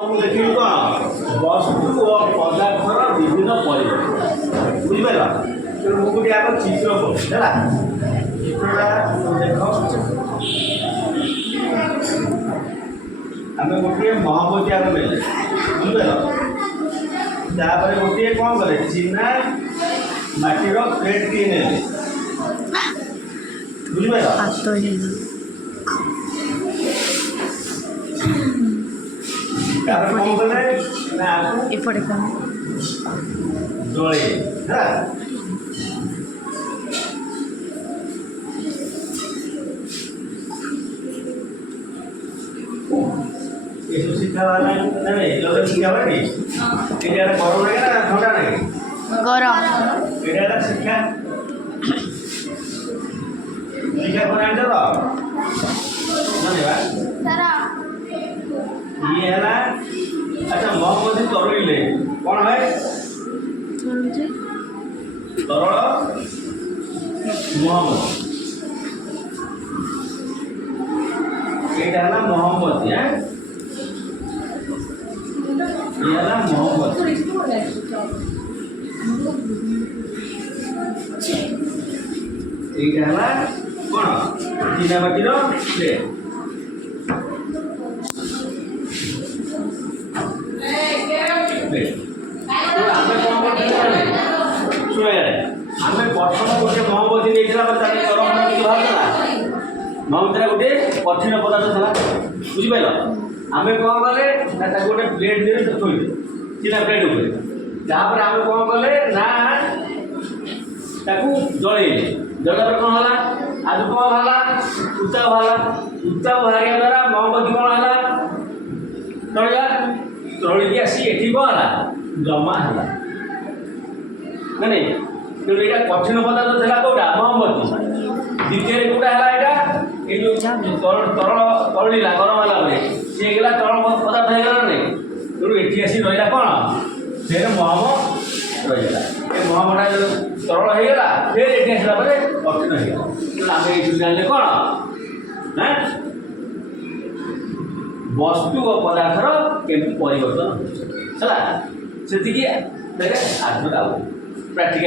देखिए कौन वस्तु और पदार्थर विभिन्न परिवर्तन बुझिपार तेणु मुझे आगे चित्र करूँ है चित्रटा देख आम गोटे महामती आगे मिले बुझिपार गोटे कौन कले चीना माटीर प्लेट टी ने बुझिपार इपटे जोड़े शिक्षा वाला नहीं लोग शिक्षा वाला नहीं ये गरम लगे ना ठंडा नहीं गरम ये शिक्षा शिक्षा बनाए तो ये है ना अच्छा मोहम्मदी तरुले कौन है तरल मोहम्मद ये है ना मोहम्मदी है ये है ना मोहम्मद ये है ना कौन चीना माटीर प्लेट आम प्रथम गोटे महमती नहीं गरम महमती गोटे कठिन पदार्थ था बुझिपार आम कौन कले गोटे प्लेट दे थोड़े चीना प्लेट उपर आम कौन कले ना जल जल कौन है आज कौन है उत्ताप बाहर द्वारा महमती कौन है तलिया तलिकी आसी एटी कौन है जमा है नहीं तेणु यहाँ कठिन पदार्थ था कौटा महमती द्वितीय कौटा है यहाँ ये जो तरल तरला गरम है सी गला तरल पदार्थ होगा नहीं तेणु ये आसी रहा कौन से महम रहीगला ये महमटा तरल होगा फिर ये आसला कठिन होगा आम ये जाने कौन ना वस्तु और पदार्थर केमती परिवर्तन है से आठ प्रैक्टिकल